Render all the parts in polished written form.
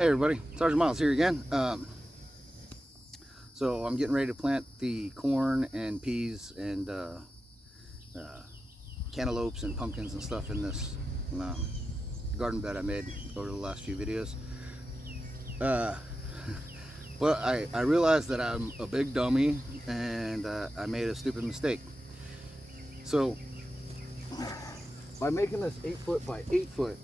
Hey everybody, Sergeant Miles here again. So I'm getting ready to plant the corn and peas and cantaloupes and pumpkins and stuff in this garden bed I made over the last few videos. But I realized that I'm a big dummy and I made a stupid mistake. So by making this 8 foot by 8 foot,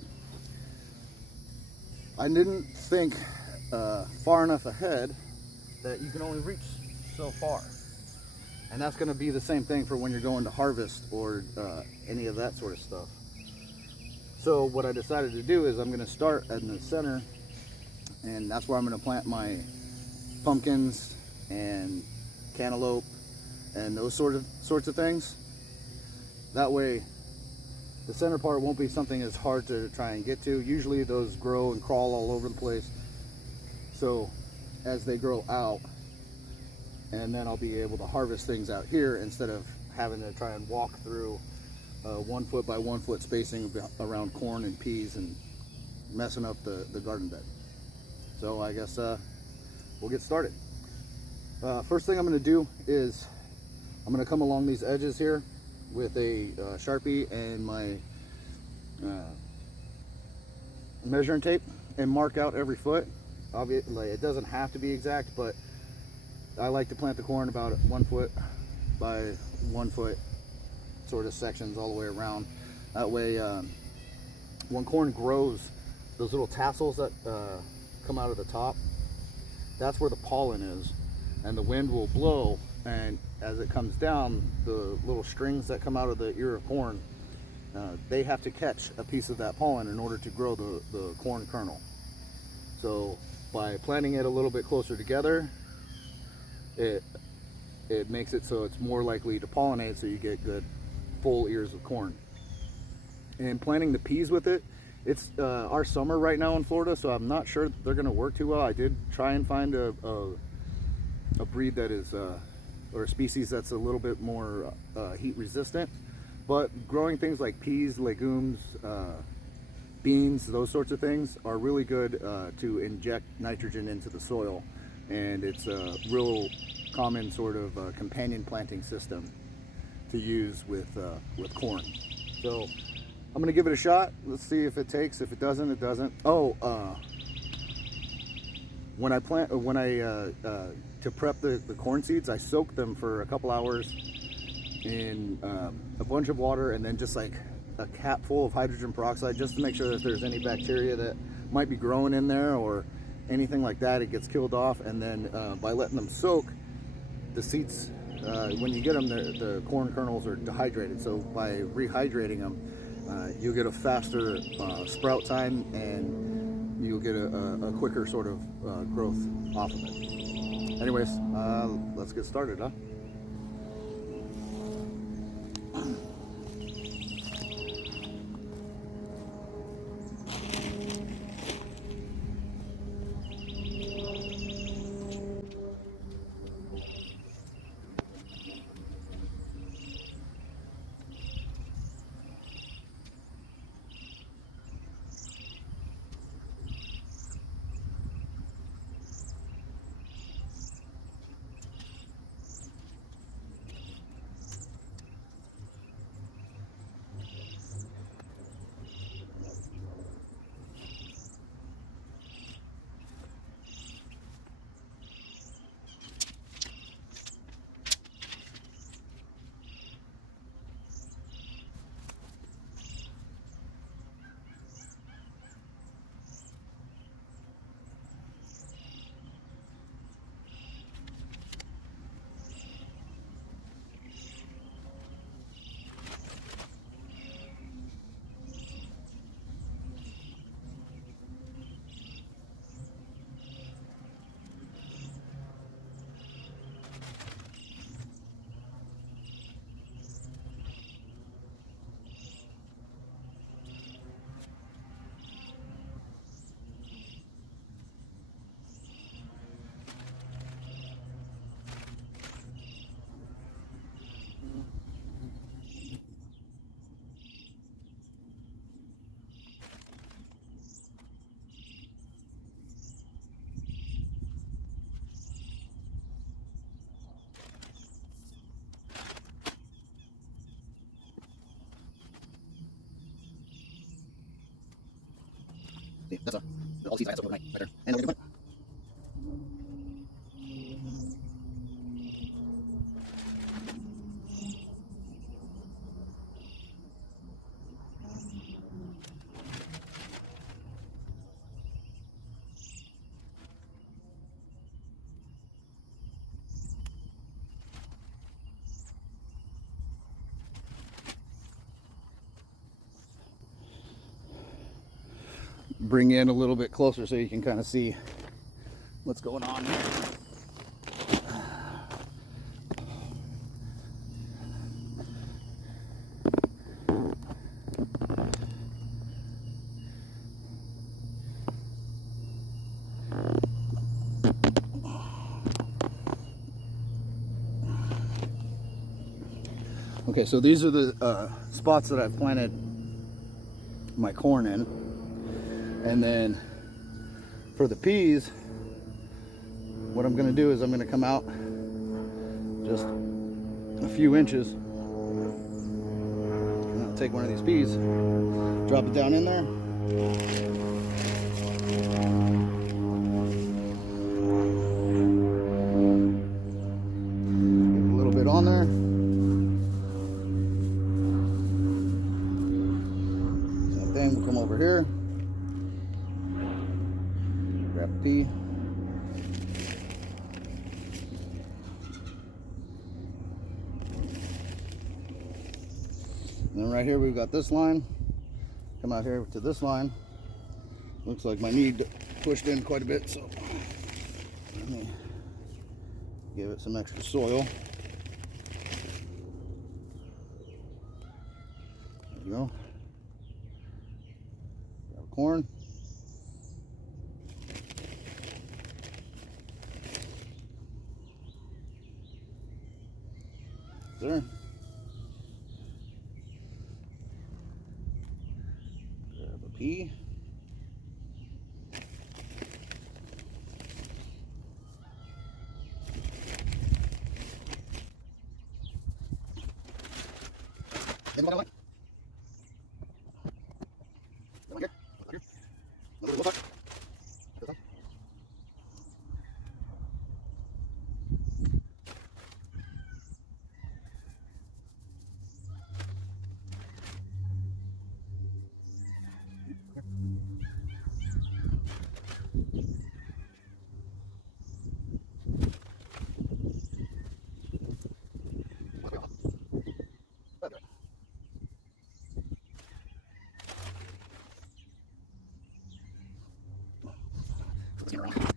I didn't think far enough ahead that you can only reach so far. And that's going to be the same thing for when you're going to harvest or any of that sort of stuff. So what I decided to do is I'm going to start in the center, and that's where I'm going to plant my pumpkins and cantaloupe and those sorts of things. That way the center part won't be something as hard to try and get to. Usually those grow and crawl all over the place. So as they grow out, and then I'll be able to harvest things out here instead of having to try and walk through 1 foot by 1 foot spacing around corn and peas and messing up the garden bed. So I guess we'll get started. First thing I'm going to do is I'm going to come along these edges here with a Sharpie and my measuring tape and mark out every foot. Obviously it doesn't have to be exact, but I like to plant the corn about 1 foot by 1 foot sort of sections all the way around. That way when corn grows, those little tassels that come out of the top, that's where the pollen is, and the wind will blow, and as it comes down, the little strings that come out of the ear of corn, they have to catch a piece of that pollen in order to grow the corn kernel. So by planting it a little bit closer together, it makes it so it's more likely to pollinate, so you get good full ears of corn. And planting the peas with it, it's our summer right now in Florida, so I'm not sure they're going to work too well. I did try and find a breed that is or a species that's a little bit more heat resistant, but growing things like peas, legumes, beans, those sorts of things are really good to inject nitrogen into the soil, and it's a real common sort of companion planting system to use with corn. So I'm gonna give it a shot. Let's see if it takes. If it doesn't, it doesn't. When I to prep the corn seeds, I soak them for a couple hours in a bunch of water, and then just like a cap full of hydrogen peroxide, just to make sure that if there's any bacteria that might be growing in there or anything like that, it gets killed off. And then by letting them soak, the seeds, when you get them, the corn kernels are dehydrated. So by rehydrating them, you'll get a faster sprout time, and you'll get a quicker sort of growth off of it. Anyways, let's get started, huh? That's all seeds I had soaked overnight right there. And we're gonna put. Bring in a little bit closer so you can kind of see what's going on here. Okay, so these are the spots that I've planted my corn in. And then for the peas, what I'm going to do is I'm going to come out just a few inches. And I'll take one of these peas, drop it down in there. Get a little bit on there. Same thing, we'll come over here. Grab a pea. And then right here we've got this line. Come out here to this line. Looks like my knee pushed in quite a bit, so let me give it some extra soil. There you go. Grab corn. There. Grab a pea. Then what I want. One here. One here. Another little tuck. This one. Let's get around.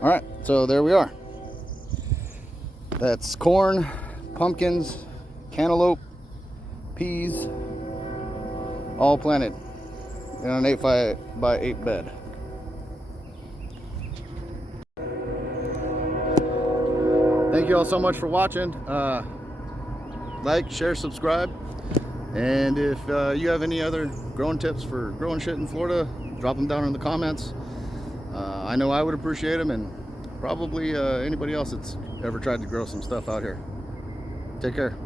All right, so there we are. That's corn, pumpkins, cantaloupe, peas, all planted in an 8x8 bed. Thank you all so much for watching. Like, share, subscribe. And if you have any other growing tips for growing shit in Florida, drop them down in the comments. I know I would appreciate them, and probably anybody else that's ever tried to grow some stuff out here. Take care.